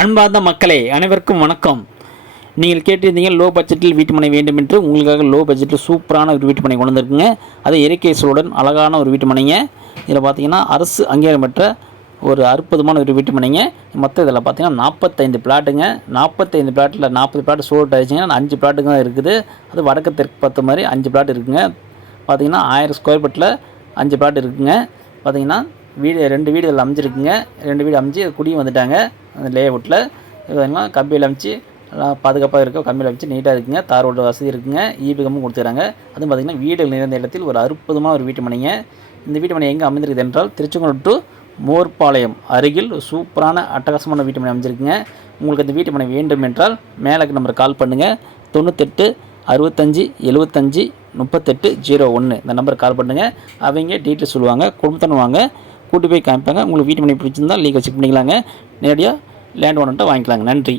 அன்பார்ந்த மக்களே அனைவருக்கும் வணக்கம். நீங்கள் கேட்டிருந்தீங்க லோ பட்ஜெட்டில் வீட்டு மனை வேண்டும் என்று. உங்களுக்காக லோ பட்ஜெட்டில் சூப்பரான ஒரு வீட்டு மனை கொண்டு வந்திருக்குங்க. அது இயற்கை சூழலுடன் அழகான ஒரு வீட்டு மனைங்க. இதில் பார்த்தீங்கன்னா அரசு அங்கீகாரம் பெற்ற ஒரு அற்புதமான ஒரு வீட்டு மனைங்க. மொத்தம் இதில் பார்த்தீங்கன்னா 45 பிளாட்டுங்க. 45 பிளாட்டில் 40 பிளாட் சோல்ட் ஆயிடுச்சுங்க. 5 பிளாட்டுங்க தான் இருக்குது. அது வடக்கு தெற்கு பார்த்த மாதிரி 5 பிளாட் இருக்குங்க. பார்த்தீங்கன்னா 1000 ஸ்கொயர் ஃபீட்டில் 5 பிளாட் இருக்குங்க. பார்த்தீங்கன்னா ரெண்டு வீடு இதில் அமைஞ்சிருக்குங்க. 2 வீடு அமைஞ்சு குடியும் வந்துட்டாங்க. அந்த லேஅவுட்டில் இதெல்லாம் கம்பியில் அமைச்சு எல்லாம் பாதுகாப்பாக இருக்க கம்பியில் அமைச்சு நீட்டாக இருக்குங்க. தார் ரோடு வசதி இருக்குங்க. ஈபிகமும் கொடுத்துறாங்க. அதுவும் பார்த்திங்கன்னா வீடுகள் நிறைந்த இடத்தில் ஒரு அற்புதமான ஒரு வீட்டு மனைங்க. இந்த வீட்டு மனை எங்கே அமைந்திருக்குது என்றால் திருச்செங்கோடு டு மோர்பாளையம் அருகில் சூப்பரான அட்டகாசமான வீட்டு மனை அமைஞ்சிருக்குங்க. உங்களுக்கு இந்த வீட்டு மனை வேண்டும் என்றால் மேலே நம்பருக்கு கால் பண்ணுங்கள். 98 65 75 38 01 இந்த நம்பருக்கு கால் பண்ணுங்கள். அவங்க டீட்டெயில்ஸ் சொல்லுவாங்க. குடும்பத்தனம் வாங்க கூட்டி போய் காமிப்பாங்க. உங்களுக்கு வீட்டு மனை பிடிச்சிருந்தால் லீகல் செக் பண்ணிக்கலாங்க. நேரடியாக லேண்ட் ஓனர்கிட்ட வாங்கிக்கலாங்க. நன்றி.